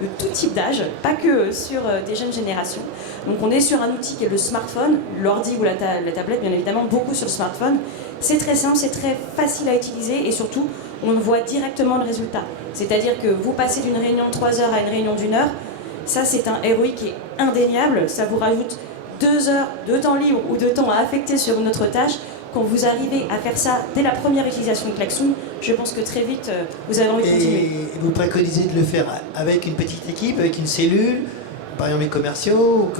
de tout type d'âge, pas que sur des jeunes générations. Donc on est sur un outil qui est le smartphone, l'ordi ou la tablette, bien évidemment, beaucoup sur le smartphone. C'est très simple, c'est très facile à utiliser et surtout, on voit directement le résultat. C'est-à-dire que vous passez d'une réunion de 3 heures à une réunion d'1 heure, ça c'est un ROI qui est indéniable, ça vous rajoute 2 heures de temps libre ou de temps à affecter sur une autre tâche. Quand vous arrivez à faire ça dès la première utilisation de Klaxoon, je pense que très vite, vous avez envie de continuer. Et vous préconisez de le faire avec une petite équipe, avec une cellule, par exemple les commerciaux,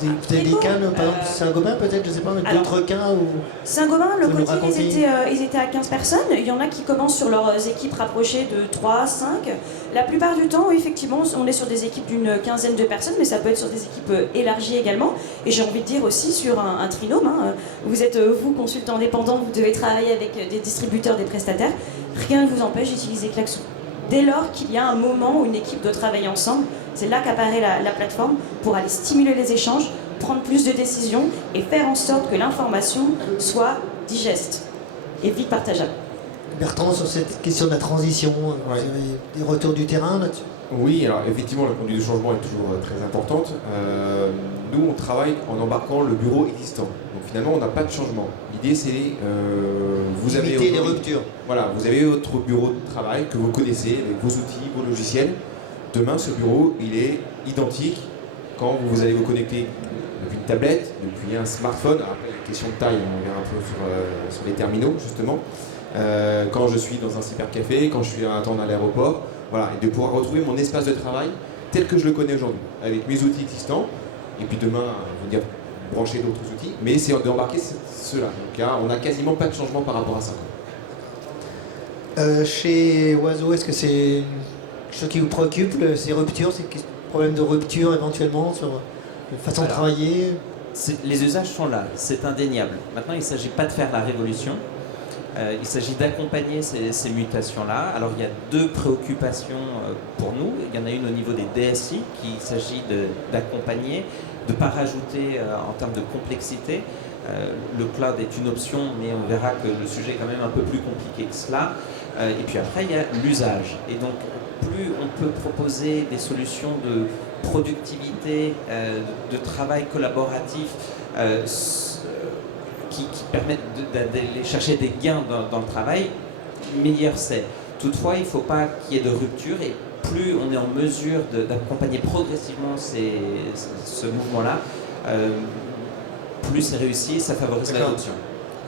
vous avez des cannes, par exemple Saint-Gobain peut-être, je ne sais pas, mais d'autres cas où... Saint-Gobain, le quotidien, ils étaient à 15 personnes. Il y en a qui commencent sur leurs équipes rapprochées de 3, 5. La plupart du temps, effectivement, on est sur des équipes d'une quinzaine de personnes, mais ça peut être sur des équipes élargies également. Et j'ai envie de dire aussi sur un trinôme. Hein. Vous êtes, vous, consultant indépendant, vous devez travailler avec des distributeurs, des prestataires. Rien ne vous empêche d'utiliser Klaxoon. Dès lors qu'il y a un moment où une équipe doit travailler ensemble, c'est là qu'apparaît la plateforme pour aller stimuler les échanges, prendre plus de décisions et faire en sorte que l'information soit digeste et vite partageable. Bertrand, sur cette question de la transition, vous avez des retours du terrain là-dessus? Oui, alors effectivement, la conduite du changement est toujours très importante. Nous, on travaille en embarquant le bureau existant. Donc finalement, on n'a pas de changement. L'idée, c'est vous avez éviter les ruptures. Voilà, vous avez votre bureau de travail que vous connaissez avec vos outils, vos logiciels. Demain, ce bureau, il est identique quand vous allez vous connecter depuis une tablette, depuis un smartphone. Alors après, la question de taille, on verra un peu sur les terminaux, justement. Quand je suis dans un cybercafé, quand je suis à attendre à l'aéroport, voilà, et de pouvoir retrouver mon espace de travail tel que je le connais aujourd'hui, avec mes outils existants, et puis demain, je veux dire, brancher d'autres outils, mais c'est d'embarquer ceux-là. Donc là, on n'a quasiment pas de changement par rapport à ça. Chez Oiseau, est-ce que c'est quelque chose qui vous préoccupe, ces ruptures, ces problèmes de rupture éventuellement sur la façon de travailler? Les usages sont là, c'est indéniable. Maintenant, il ne s'agit pas de faire la révolution. Il s'agit d'accompagner ces mutations-là. Alors il y a deux préoccupations pour nous. Il y en a une au niveau des DSI, qu'il s'agit d'accompagner, de ne pas rajouter en termes de complexité. Le cloud est une option, mais on verra que le sujet est quand même un peu plus compliqué que cela. Et puis après, il y a l'usage. Et donc, plus on peut proposer des solutions de productivité, de travail collaboratif, qui permettent d'aller chercher des gains dans le travail, meilleur c'est. Toutefois, il ne faut pas qu'il y ait de rupture et plus on est en mesure d'accompagner progressivement ce mouvement-là, plus c'est réussi, ça favorise l'adoption.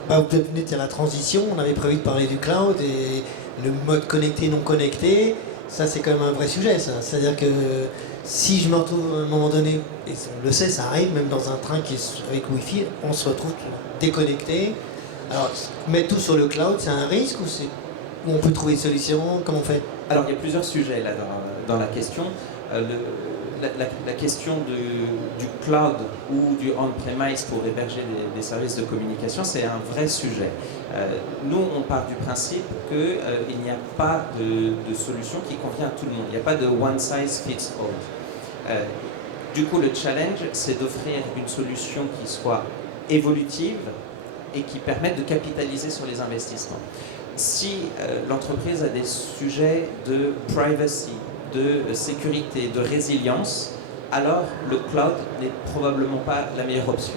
Vous venez de dire la transition, on avait prévu de parler du cloud et le mode connecté, non connecté, ça c'est quand même un vrai sujet ça. C'est-à-dire que si je me retrouve à un moment donné, et on le sait, ça arrive, même dans un train qui est avec Wi-Fi, on se retrouve déconnecté. Alors, mettre tout sur le cloud, c'est un risque ou on peut trouver une solution? Comment on fait? Alors, il y a plusieurs sujets là dans la question. La question du cloud ou du on-premise pour héberger des services de communication, c'est un vrai sujet. Nous, on part du principe qu'il n'y a pas de solution qui convient à tout le monde. Il n'y a pas de one size fits all. Du coup, le challenge, c'est d'offrir une solution qui soit évolutive et qui permette de capitaliser sur les investissements. Si l'entreprise a des sujets de privacy, de sécurité, de résilience, alors le cloud n'est probablement pas la meilleure option.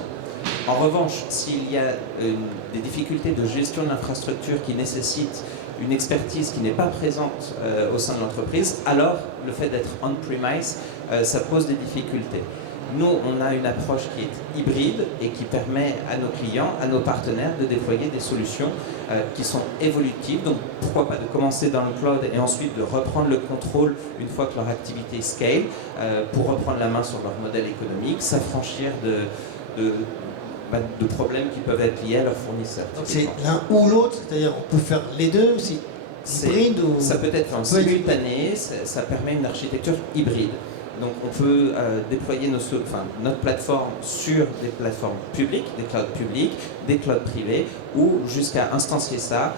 En revanche, s'il y a des difficultés de gestion de l'infrastructure qui nécessitent une expertise qui n'est pas présente au sein de l'entreprise, alors le fait d'être on-premise, ça pose des difficultés. Nous, on a une approche qui est hybride et qui permet à nos clients, à nos partenaires de déployer des solutions qui sont évolutives. Donc, pourquoi pas de commencer dans le cloud et ensuite de reprendre le contrôle une fois que leur activité scale pour reprendre la main sur leur modèle économique, s'affranchir de problèmes qui peuvent être liés à leurs fournisseurs. Donc c'est l'un ou l'autre, c'est-à-dire on peut faire les deux aussi, hybride ou... Ça peut être en simultané, ça permet une architecture hybride. Donc on peut déployer notre plateforme sur des plateformes publiques, des clouds publics, des clouds privés, ou jusqu'à instancier ça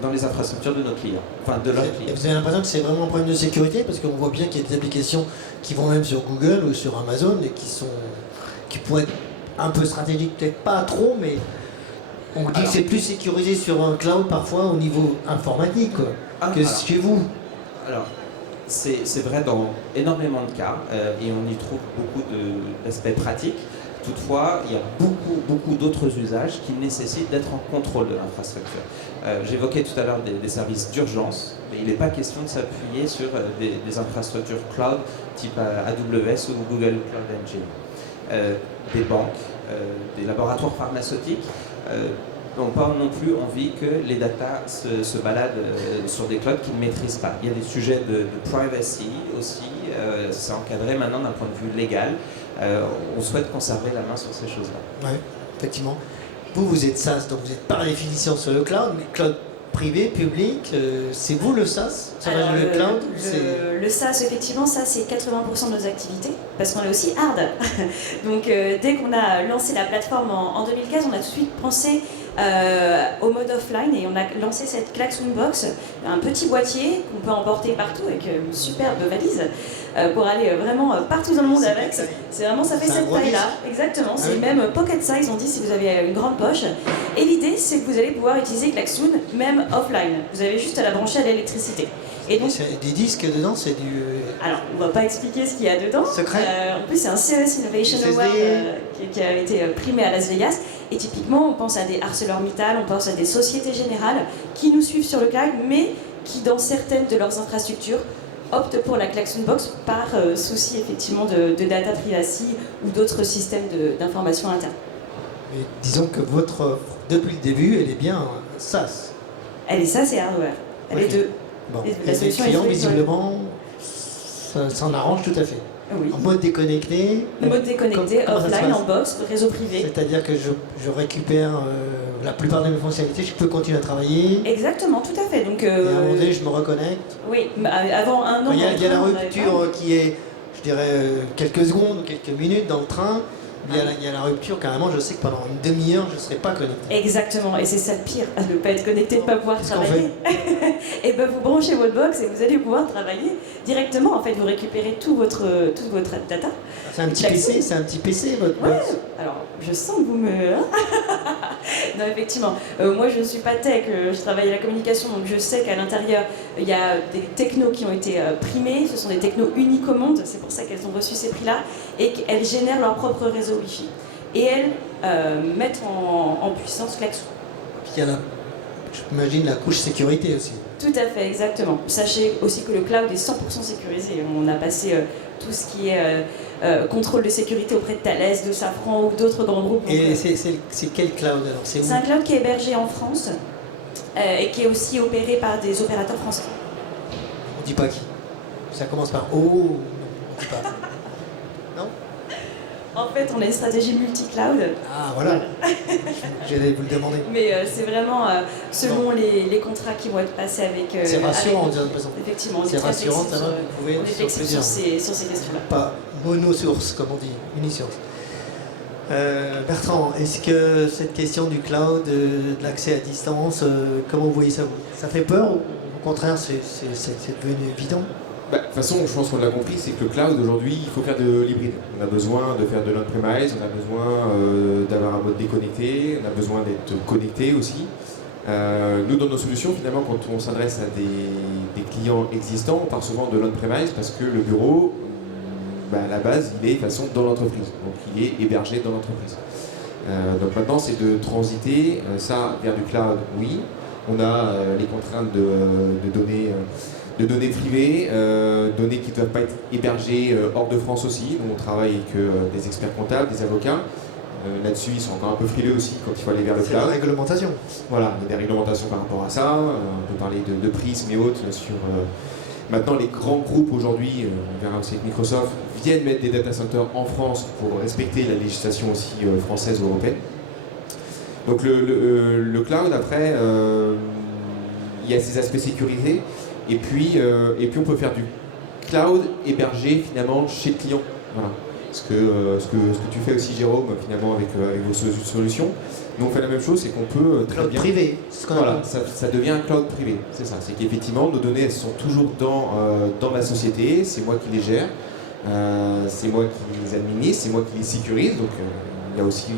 dans les infrastructures de nos clients, enfin de leurs clients. Et vous avez l'impression que c'est vraiment un problème de sécurité, parce qu'on voit bien qu'il y a des applications qui vont même sur Google ou sur Amazon et qui pourraient être un peu stratégiques, peut-être pas trop, mais on dit que c'est plus sécurisé sur un cloud parfois au niveau informatique que chez vous. Alors, c'est vrai dans énormément de cas et on y trouve beaucoup d'aspects pratiques. Toutefois, il y a beaucoup d'autres usages qui nécessitent d'être en contrôle de l'infrastructure. J'évoquais tout à l'heure des services d'urgence, mais il n'est pas question de s'appuyer sur des infrastructures cloud type AWS ou Google Cloud Engine. Des banques, des laboratoires pharmaceutiques n'ont pas non plus envie que les datas se baladent sur des clouds qu'ils ne maîtrisent pas. Il y a des sujets de privacy aussi, c'est encadré maintenant d'un point de vue légal. On souhaite conserver la main sur ces choses-là. Oui, effectivement. Vous êtes SaaS, donc vous êtes par définition sur le cloud, mais cloud privé, public, c'est vous le SaaS? Alors, le cloud le SaaS, effectivement, ça c'est 80% de nos activités, parce qu'on est aussi hard. Donc dès qu'on a lancé la plateforme en 2015, on a tout de suite pensé au mode offline et on a lancé cette Klaxoon Box, un petit boîtier qu'on peut emporter partout avec une superbe valise pour aller vraiment partout dans le monde avec. C'est vraiment, ça fait cette taille-là, exactement. C'est même pocket size, on dit, si vous avez une grande poche. Et l'idée, c'est que vous allez pouvoir utiliser Klaxoon même offline. Vous avez juste à la brancher à l'électricité. Et donc, des disques dedans, c'est du... Alors, on va pas expliquer ce qu'il y a dedans. Secret. En plus, c'est un CES Innovation Award qui a été primé à Las Vegas. Et typiquement, on pense à des ArcelorMittal, on pense à des sociétés générales qui nous suivent sur le cloud, mais qui, dans certaines de leurs infrastructures, optent pour la Klaxoon Box par souci effectivement de data privacy ou d'autres systèmes d'information interne. Mais disons que votre offre, depuis le début, elle est bien SaaS. Elle est SaaS et hardware. Elle est deux. Bon. Et La solution clients, visiblement, ça s'en arrange tout à fait. Oui. En mode déconnecté. Mode déconnecté, offline, en box, réseau privé. C'est-à-dire que je récupère la plupart de mes fonctionnalités, je peux continuer à travailler. Exactement, tout à fait. Donc, et à un moment donné, je me reconnecte. Oui, avant un an. Il y a la rupture qui est, je dirais, quelques secondes ou quelques minutes dans le train. Il y a la rupture, carrément, je sais que pendant une demi-heure, je ne serai pas connecté. Exactement, et c'est ça le pire, de ne pas être connecté, de ne pas pouvoir travailler. Et bien vous branchez votre box et vous allez pouvoir travailler directement. En fait, vous récupérez toute votre data. C'est un petit PC, votre box. Alors, je sens que vous me... Non, effectivement. Moi, je ne suis pas tech, je travaille à la communication, donc je sais qu'à l'intérieur, il y a des technos qui ont été primés. Ce sont des technos uniques au monde, c'est pour ça qu'elles ont reçu ces prix-là, et qu'elles génèrent leur propre réseau Wi-Fi. Et elles mettent en puissance Klaxoon. Puis il y a j'imagine la couche sécurité aussi. Tout à fait, exactement. Sachez aussi que le cloud est 100% sécurisé. On a passé tout ce qui est contrôle de sécurité auprès de Thales, de Safran ou d'autres grands groupes. Et c'est quel cloud alors? C'est un cloud qui est hébergé en France et qui est aussi opéré par des opérateurs français. On ne dit pas qui. Ça commence par O ou non, on ne dit pas. Non? En fait, on a une stratégie multi-cloud. Ah voilà. J'allais vous le demander. Mais c'est vraiment selon les contrats qui vont être passés avec... c'est rassurant, de toute façon. Effectivement, c'est rassurant, ça va, vous pouvez on est flexible sur ces questions-là. Pas monosource, comme on dit, unisource. Bertrand, est-ce que cette question du cloud, de l'accès à distance, comment vous voyez ça? Ça fait peur ou au contraire, c'est devenu évident? De toute façon, je pense qu'on l'a compris, c'est que le cloud aujourd'hui, il faut faire de l'hybride. On a besoin de faire de l'on-premise, on a besoin d'avoir un mode déconnecté, on a besoin d'être connecté aussi. Nous, dans nos solutions, finalement, quand on s'adresse à des clients existants, on part souvent de l'on-premise parce que le bureau, à la base, il est de façon dans l'entreprise. Donc, il est hébergé dans l'entreprise. Donc maintenant, c'est de transiter ça vers du cloud, oui. On a les contraintes de données privées, données qui ne doivent pas être hébergées hors de France aussi. Nous, on travaille avec des experts comptables, des avocats. Là-dessus, ils sont encore un peu frileux aussi quand il faut aller vers le cloud. C'est la réglementation. Voilà, il y a des réglementations par rapport à ça. On peut parler de prismes et autres sur... Maintenant, les grands groupes aujourd'hui, on verra aussi avec Microsoft, viennent mettre des data centers en France pour respecter la législation aussi française ou européenne. Donc le cloud, après, il y a ses aspects sécurisés. Et puis on peut faire du cloud hébergé finalement chez le client. Voilà. Ce que tu fais aussi, Jérôme, finalement avec vos solutions. Nous on fait la même chose, c'est qu'on peut très cloud bien... privé. Voilà, ça devient un cloud privé. C'est ça. C'est qu'effectivement nos données elles sont toujours dans ma société. C'est moi qui les gère, c'est moi qui les administre, c'est moi qui les sécurise. Donc il y a aussi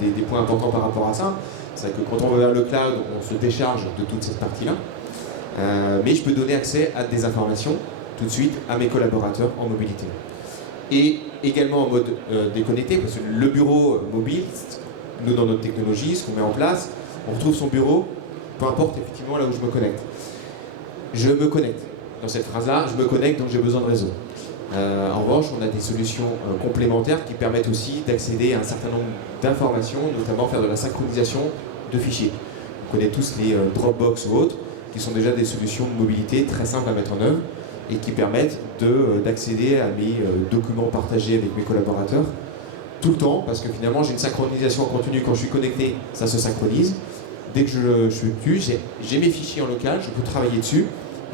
des points importants par rapport à ça. C'est vrai que quand on va vers le cloud, on se décharge de toute cette partie-là. Mais je peux donner accès à des informations tout de suite à mes collaborateurs en mobilité. Et également en mode déconnecté, parce que le bureau mobile, nous dans notre technologie, ce qu'on met en place, on retrouve son bureau, peu importe effectivement là où je me connecte. Je me connecte. Dans cette phrase-là, je me connecte, donc j'ai besoin de réseau. En revanche, on a des solutions complémentaires qui permettent aussi d'accéder à un certain nombre d'informations, notamment faire de la synchronisation de fichiers. On connaît tous les Dropbox ou autres, qui sont déjà des solutions de mobilité très simples à mettre en œuvre et qui permettent d'accéder à mes documents partagés avec mes collaborateurs tout le temps, parce que finalement j'ai une synchronisation en continu. Quand je suis connecté, ça se synchronise. Dès que je suis dessus, j'ai mes fichiers en local, je peux travailler dessus,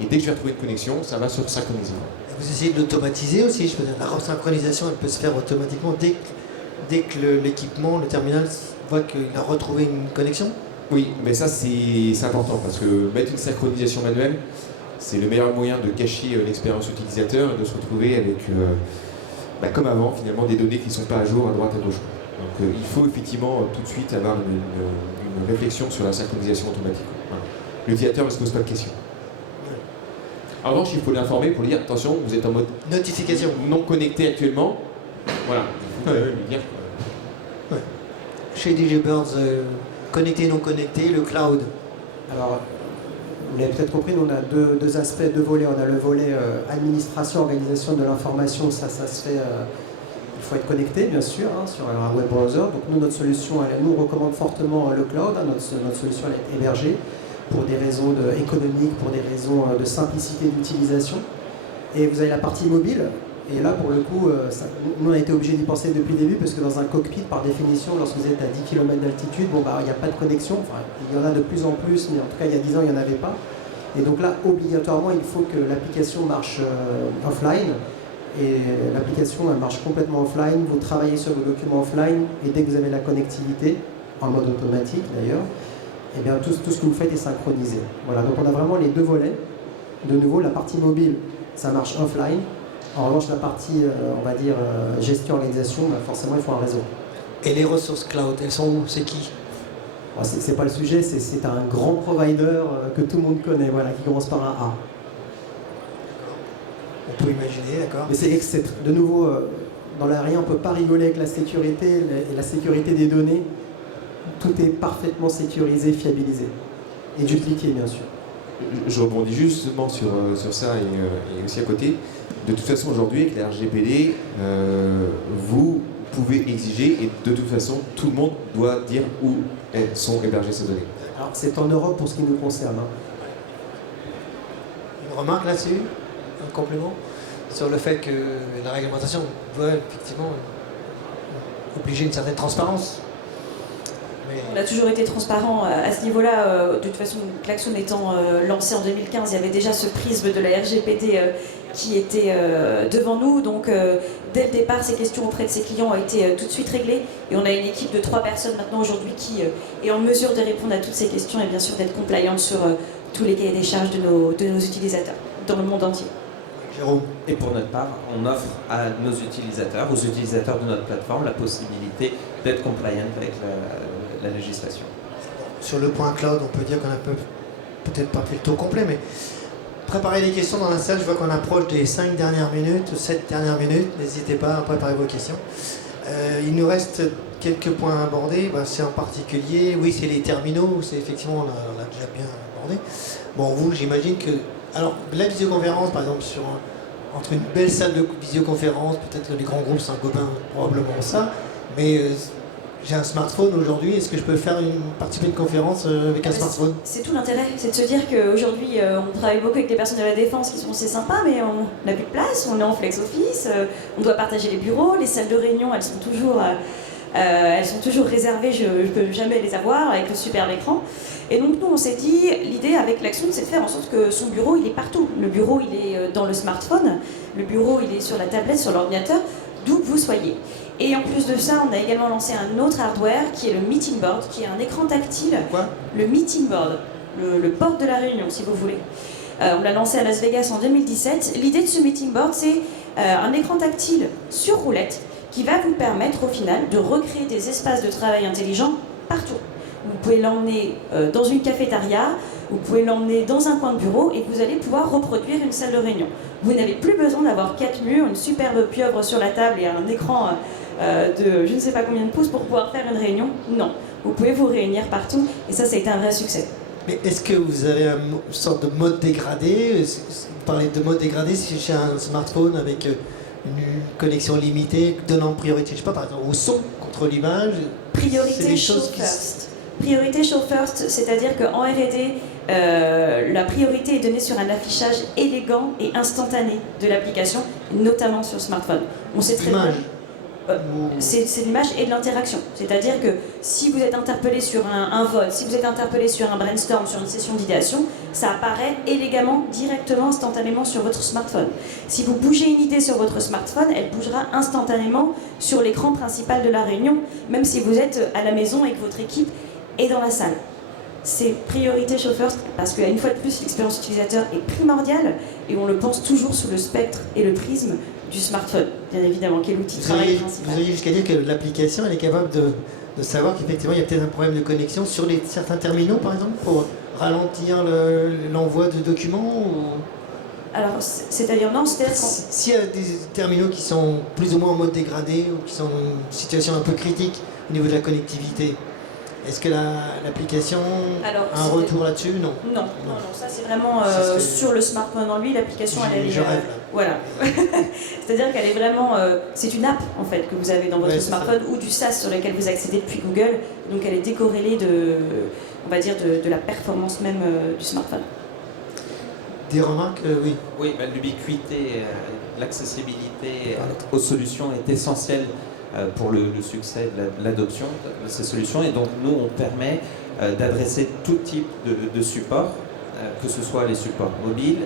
et dès que je vais retrouver une connexion, ça va se synchroniser. Vous essayez de l'automatiser aussi, je veux dire, la resynchronisation, elle peut se faire automatiquement dès que l'équipement, le terminal voit qu'il a retrouvé une connexion? Oui, mais ça c'est important, parce que mettre une synchronisation manuelle, c'est le meilleur moyen de cacher l'expérience utilisateur et de se retrouver avec, comme avant, finalement, des données qui ne sont pas à jour à droite à gauche. Donc il faut effectivement tout de suite avoir une réflexion sur la synchronisation automatique. Voilà. L'utilisateur ne se pose pas de questions. En revanche, il faut l'informer pour lui dire attention, vous êtes en mode notification non connecté actuellement. Voilà. Il faut lui dire. Ouais. Chez DigiBirds, connecté, non connecté, le cloud. Alors, vous l'avez peut-être compris, nous on a deux aspects, deux volets. On a le volet administration, organisation de l'information, ça se fait. Il faut être connecté, bien sûr, sur un web browser. Donc nous, notre solution, nous on recommande fortement le cloud. Notre solution, elle est hébergée pour des raisons économiques, pour des raisons de simplicité d'utilisation. Et vous avez la partie mobile. Et là, pour le coup, nous on a été obligés d'y penser depuis le début, parce que dans un cockpit, par définition, lorsque vous êtes à 10 km d'altitude, il n'y a pas de connexion. Enfin, il y en a de plus en plus, mais en tout cas, il y a 10 ans, il n'y en avait pas. Et donc là, obligatoirement, il faut que l'application marche offline. Et l'application, elle marche complètement offline. Vous travaillez sur vos documents offline, et dès que vous avez la connectivité, en mode automatique d'ailleurs, et bien tout ce que vous faites est synchronisé. Voilà, donc on a vraiment les deux volets. De nouveau, la partie mobile, ça marche offline. En revanche, la partie, on va dire, gestion, organisation, forcément, il faut un réseau. Et les ressources cloud, elles sont où? C'est qui? C'est pas le sujet, c'est un grand provider que tout le monde connaît, voilà, qui commence par un A. On peut imaginer, d'accord. Mais c'est de nouveau, dans l'aérien, on ne peut pas rigoler avec la sécurité et la sécurité des données. Tout est parfaitement sécurisé, fiabilisé. Et dupliqué, bien sûr. Je rebondis justement sur ça et aussi à côté. De toute façon, aujourd'hui, avec la RGPD, vous pouvez exiger, et de toute façon, tout le monde doit dire où sont hébergées ces données. Alors, c'est en Europe pour ce qui nous concerne. Une remarque là-dessus? Un complément? Sur le fait que la réglementation doit effectivement obliger une certaine transparence. On a toujours été transparent à ce niveau-là. De toute façon, Klaxon étant lancé en 2015, il y avait déjà ce prisme de la RGPD qui était devant nous. Donc, dès le départ, ces questions auprès de ses clients ont été tout de suite réglées. Et on a une équipe de 3 personnes maintenant aujourd'hui qui est en mesure de répondre à toutes ces questions et bien sûr d'être compliante sur tous les cahiers des charges de nos utilisateurs dans le monde entier. Jérôme. Et pour notre part, on offre à nos utilisateurs, aux utilisateurs de notre plateforme, la possibilité d'être compliant avec la législation. Sur le point cloud, on peut dire qu'on a peut-être pas fait le tour complet, mais préparez des questions dans la salle. Je vois qu'on approche des 5 dernières minutes, 7 dernières minutes. N'hésitez pas à préparer vos questions. Il nous reste quelques points à aborder. C'est en particulier, oui, c'est les terminaux. C'est effectivement, on l'a déjà bien abordé. Bon, vous, j'imagine que... Alors, la visioconférence, par exemple, entre une belle salle de visioconférence, peut-être que les grands groupes Saint-Gobain, probablement ça, mais j'ai un smartphone aujourd'hui, est-ce que je peux participer à une conférence avec un smartphone? C'est tout l'intérêt, c'est de se dire qu'aujourd'hui, on travaille beaucoup avec des personnes de la défense qui sont assez sympas, mais on n'a plus de place, on est en flex office, on doit partager les bureaux, les salles de réunion, elles sont toujours réservées, je ne peux jamais les avoir avec le superbe écran. Et donc nous on s'est dit, l'idée avec Klaxon c'est de faire en sorte que son bureau il est partout. Le bureau il est dans le smartphone, le bureau il est sur la tablette, sur l'ordinateur, d'où que vous soyez. Et en plus de ça, on a également lancé un autre hardware qui est le meeting board, qui est un écran tactile. Quoi? Le meeting board, le board de la réunion si vous voulez. On l'a lancé à Las Vegas en 2017. L'idée de ce meeting board c'est un écran tactile sur roulette qui va vous permettre au final de recréer des espaces de travail intelligents partout. Vous pouvez l'emmener dans une cafétéria, Vous pouvez l'emmener dans un coin de bureau et vous allez pouvoir reproduire une salle de réunion. Vous n'avez plus besoin d'avoir 4 murs, une superbe pieuvre sur la table et un écran de je ne sais pas combien de pouces pour pouvoir faire une réunion. Non, vous pouvez vous réunir partout et ça a été un vrai succès. Mais est-ce que vous avez une sorte de mode dégradé? Vous parlez de mode dégradé, si j'ai un smartphone avec une connexion limitée, donnant priorité, je sais pas, par exemple, au son contre l'image. Priorité show first. Priorité show first, c'est-à-dire qu'en R&D, la priorité est donnée sur un affichage élégant et instantané de l'application, notamment sur smartphone. On sait très bien. C'est l'image et de l'interaction. C'est-à-dire que si vous êtes interpellé sur un vote, si vous êtes interpellé sur un brainstorm, sur une session d'idéation, ça apparaît élégamment, directement, instantanément sur votre smartphone. Si vous bougez une idée sur votre smartphone, elle bougera instantanément sur l'écran principal de la réunion, même si vous êtes à la maison et que votre équipe est dans la salle. C'est priorité show first parce qu'une fois de plus, l'expérience utilisateur est primordiale et on le pense toujours sous le spectre et le prisme du smartphone, bien évidemment, qui est l'outil de travail principal. Vous auriez jusqu'à dire que l'application, elle est capable de savoir qu'effectivement, il y a peut-être un problème de connexion sur certains terminaux, par exemple, pour ralentir l'envoi de documents ou... Alors, c'est-à-dire non, c'est-à-dire s'il y a des terminaux qui sont plus ou moins en mode dégradé ou qui sont dans une situation un peu critique au niveau de la connectivité, est-ce que l'application a un retour là-dessus? Non. Non, ça c'est vraiment sur le smartphone en lui, l'application elle est... Je rêve là. Voilà. C'est-à-dire qu'elle est vraiment... c'est une app en fait que vous avez dans votre smartphone ou du SaaS sur lequel vous accédez depuis Google. Donc elle est décorrélée on va dire, de la performance même du smartphone. Des remarques? Oui. Oui, l'ubiquité, l'accessibilité aux solutions est essentielle pour le succès de l'adoption de ces solutions. Et donc, nous, on permet d'adresser tout type de support, que ce soit les supports mobiles,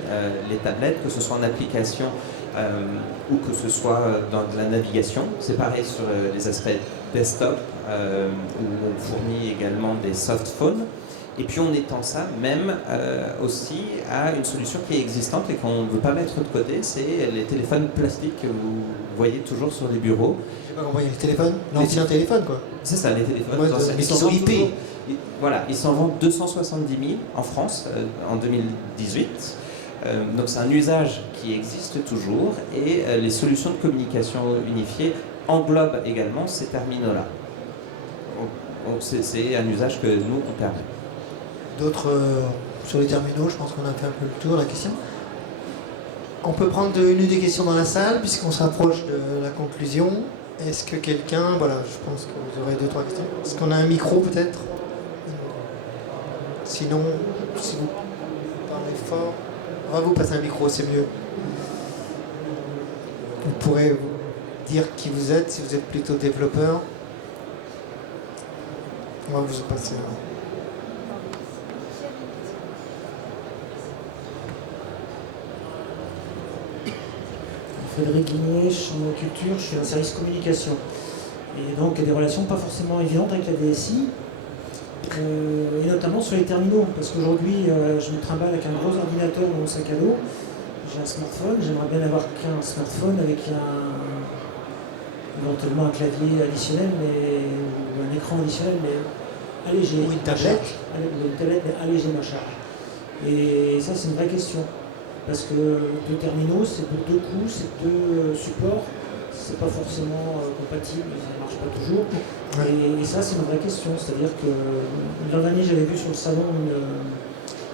les tablettes, que ce soit en application ou que ce soit dans de la navigation. C'est pareil sur les aspects desktop, où on fournit également des softphones. Et puis on étend ça même aussi à une solution qui est existante et qu'on ne veut pas mettre de côté, c'est les téléphones plastiques que vous voyez toujours sur les bureaux. Je sais pas comment les téléphones, l'ancien téléphone quoi. C'est ça, les téléphones. Mais qui sont IP. Voilà, ils s'en vendent 270 000 en France en 2018. Donc c'est un usage qui existe toujours et les solutions de communication unifiées englobent également ces terminaux-là. Donc c'est un usage que nous on permet. D'autres sur les terminaux, je pense qu'on a fait un peu le tour de la question. On peut prendre une ou des questions dans la salle, puisqu'on s'approche de la conclusion. Est-ce que quelqu'un, voilà, je pense que vous aurez 2-3 questions. Est-ce qu'on a un micro peut-être? Sinon, si vous parlez fort, on va vous passer un micro, c'est mieux. Vous pourrez dire qui vous êtes, si vous êtes plutôt développeur. On va vous passer là. Frédéric Guigné, chambre de culture, je suis un service communication. Et donc il y a des relations pas forcément évidentes avec la DSI, et notamment sur les terminaux, parce qu'aujourd'hui je me trimballe avec un gros ordinateur dans mon sac à dos, j'ai un smartphone, j'aimerais bien avoir qu'un smartphone avec éventuellement un clavier additionnel, ou un écran additionnel, mais allégé. Ou une tablette. Une tablette, mais allégé ma charge. Et ça c'est une vraie question. Parce que deux terminaux, c'est deux coups, c'est deux supports, c'est pas forcément compatible, ça ne marche pas toujours. Et ça, c'est une vraie question. C'est-à-dire que l'an dernier, j'avais vu sur le salon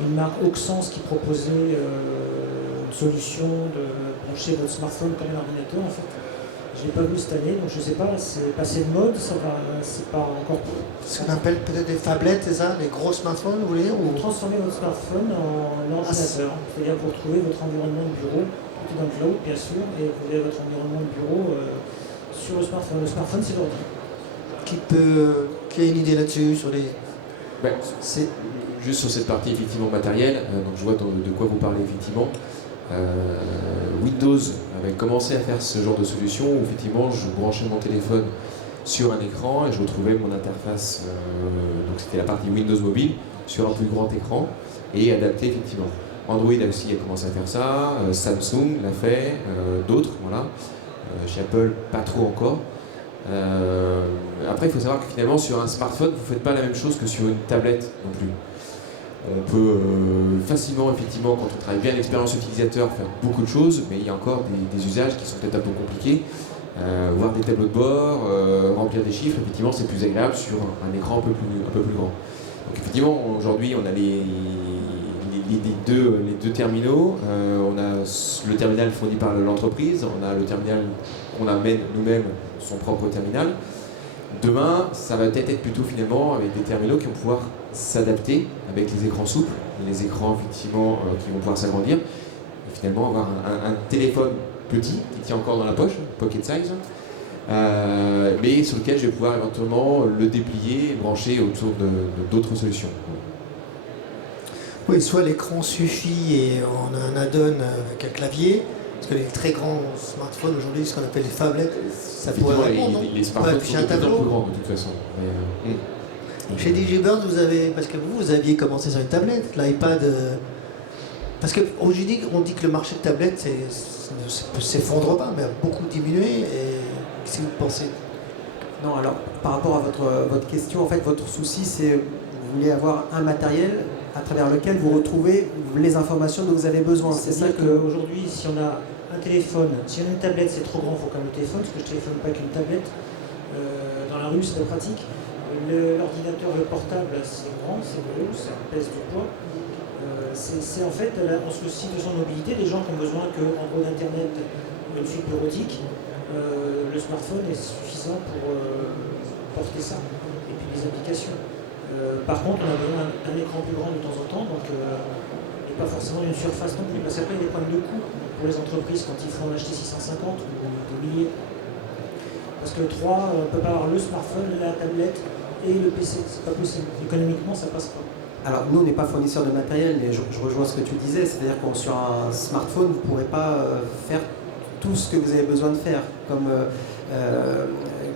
une marque Auxence qui proposait une solution de brancher votre smartphone comme un ordinateur. En fait, je ne l'ai pas vu cette année, donc je ne sais pas, c'est passé de mode, c'est pas encore. Ce qu'on appelle peut-être des phablettes, c'est ça? Les gros smartphones, vous voulez dire? Vous transformez votre smartphone en ordinateur. C'est-à-dire que vous retrouvez votre environnement de bureau, tout dans le cloud bien sûr, et vous avez votre environnement de bureau sur le smartphone. Le smartphone, c'est l'ordi. Qui a une idée là-dessus sur les... Juste sur cette partie effectivement matérielle, donc je vois de quoi vous parlez effectivement. Windows avait commencé à faire ce genre de solution où effectivement je branchais mon téléphone sur un écran et je retrouvais mon interface, donc c'était la partie Windows mobile, sur un plus grand écran et adapté effectivement. Android a aussi commencé à faire ça, Samsung l'a fait, d'autres, voilà. Chez Apple, pas trop encore. Après, il faut savoir que finalement sur un smartphone, vous ne faites pas la même chose que sur une tablette non plus. On peut facilement, effectivement, quand on travaille bien l'expérience utilisateur, faire beaucoup de choses, mais il y a encore des usages qui sont peut-être un peu compliqués. Voir des tableaux de bord, remplir des chiffres, effectivement, c'est plus agréable sur un écran un peu plus grand. Donc effectivement, aujourd'hui, on a les deux terminaux. On a le terminal fourni par l'entreprise, on a le terminal qu'on amène nous-mêmes, son propre terminal. Demain, ça va peut-être être plutôt finalement avec des terminaux qui vont pouvoir s'adapter avec les écrans souples, les écrans effectivement qui vont pouvoir s'agrandir, et finalement avoir un téléphone petit qui tient encore dans la poche, pocket size, mais sur lequel je vais pouvoir éventuellement le déplier et brancher autour d'autres solutions. Oui, soit l'écran suffit et on a un add-on avec un clavier, parce que les très grands smartphones aujourd'hui, ce qu'on appelle les phablettes, ça pourrait répondre, non? Les smartphones sont de plus en plus grands de toute façon. Chez DigiBird, vous avez, parce que vous aviez commencé sur une tablette, l'iPad, parce qu'aujourd'hui on dit que le marché de tablettes ne s'effondre pas, mais a beaucoup diminué, et qu'est-ce que vous pensez? Non, alors par rapport à votre question, en fait, votre souci, c'est vous voulez avoir un matériel à travers lequel vous retrouvez les informations dont vous avez besoin. C'est ça que... Aujourd'hui, si on a un téléphone, si on a une tablette, c'est trop grand, il faut quand même le téléphone, parce que je ne téléphone pas qu'une tablette. Dans la rue, c'est pas pratique. L'ordinateur, le portable, c'est grand, c'est gros, ça pèse du poids. C'est en fait, on se cite de son mobilité, des gens qui ont besoin en gros d'Internet, une fibre bureautique, le smartphone est suffisant pour porter ça, et puis les applications. Par contre, on a besoin d'un écran plus grand de temps en temps, donc, et pas forcément une surface non plus, parce qu'après il y a des problèmes de coût pour les entreprises quand il faut en acheter 650 ou des milliers. Parce que 3, on ne peut pas avoir le smartphone, la tablette et le PC, c'est pas possible. Économiquement, ça passe pas. Alors nous, on n'est pas fournisseur de matériel, mais je rejoins ce que tu disais, c'est-à-dire que sur un smartphone, vous ne pourrez pas faire tout ce que vous avez besoin de faire, comme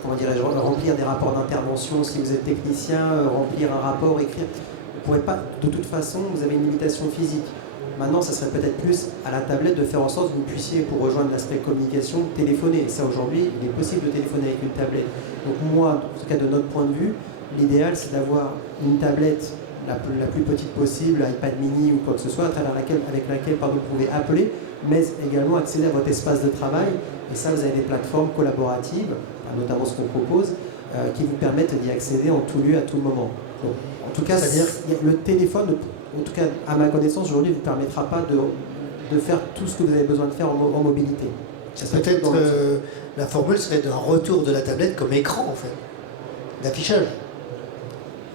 comment dirais-je, remplir des rapports d'intervention si vous êtes technicien, remplir un rapport, écrire. Vous ne pourrez pas, de toute façon, vous avez une limitation physique. Maintenant, ça serait peut-être plus à la tablette de faire en sorte que vous puissiez, pour rejoindre l'aspect communication, téléphoner. Et ça, aujourd'hui, il est possible de téléphoner avec une tablette. Donc moi, en tout cas de notre point de vue, l'idéal, c'est d'avoir une tablette la plus petite possible, iPad mini ou quoi que ce soit, avec laquelle vous pouvez appeler, mais également accéder à votre espace de travail. Et ça, vous avez des plateformes collaboratives, notamment ce qu'on propose, qui vous permettent d'y accéder en tout lieu, à tout moment. Donc, en tout cas, le téléphone, en tout cas à ma connaissance, aujourd'hui, ne vous permettra pas de faire tout ce que vous avez besoin de faire en mobilité. Peut-être la formule serait d'un retour de la tablette comme écran, en fait, d'affichage.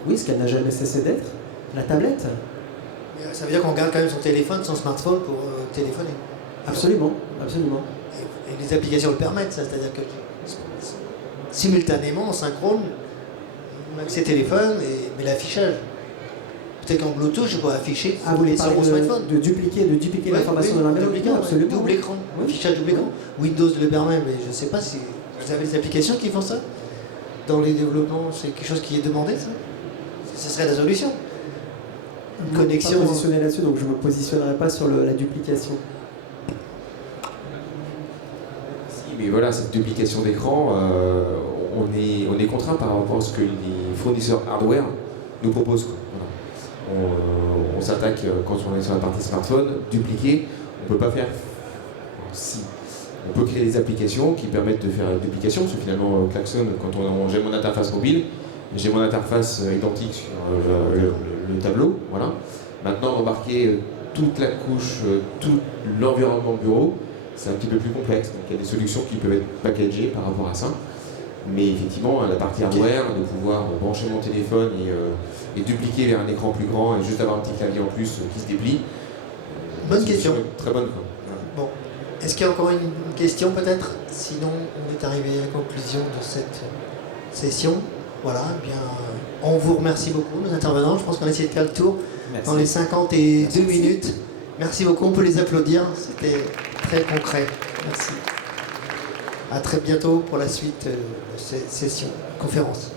Oui, ce qu'elle n'a jamais cessé d'être, la tablette. Ça veut dire qu'on garde quand même son téléphone, son smartphone pour téléphoner. Absolument, absolument. Et les applications le permettent, ça, c'est-à-dire que simultanément, en synchrone, on a accès téléphone, mais l'affichage. Peut-être qu'en Bluetooth, je peux afficher sur mon smartphone. De dupliquer l'information de l'environnement, absolument. Double écran, affichage double écran. Windows le permet, mais je ne sais pas si vous avez des applications qui font ça. Dans les développements, c'est quelque chose qui est demandé, ça. Ce serait la solution. Une connexion. Je ne suis pas positionné là-dessus, donc je ne me positionnerai pas sur la duplication. Mais voilà, cette duplication d'écran, on est contraint par rapport à ce que les fournisseurs hardware nous proposent. Voilà. On s'attaque, quand on est sur la partie smartphone, dupliquer, on ne peut pas faire. Si. On peut créer des applications qui permettent de faire la duplication, parce que finalement, Klaxon, quand j'ai mon interface mobile, j'ai mon interface identique sur le tableau. Voilà. Maintenant, embarquer toute la couche, tout l'environnement bureau, c'est un petit peu plus complexe. Donc il y a des solutions qui peuvent être packagées par rapport à ça. Mais effectivement, la partie hardware, de pouvoir brancher mon téléphone et dupliquer vers un écran plus grand et juste avoir un petit clavier en plus qui se déplie. Bonne question. Très bonne. Quoi. Bon. Est-ce qu'il y a encore une question peut-être? Sinon, on est arrivé à la conclusion de cette session. Voilà, eh bien, on vous remercie beaucoup, nos intervenants. Je pense qu'on a essayé de faire le tour dans les 52 minutes. Merci beaucoup, on peut les applaudir. C'était très concret. Merci. À très bientôt pour la suite de cette session, conférence.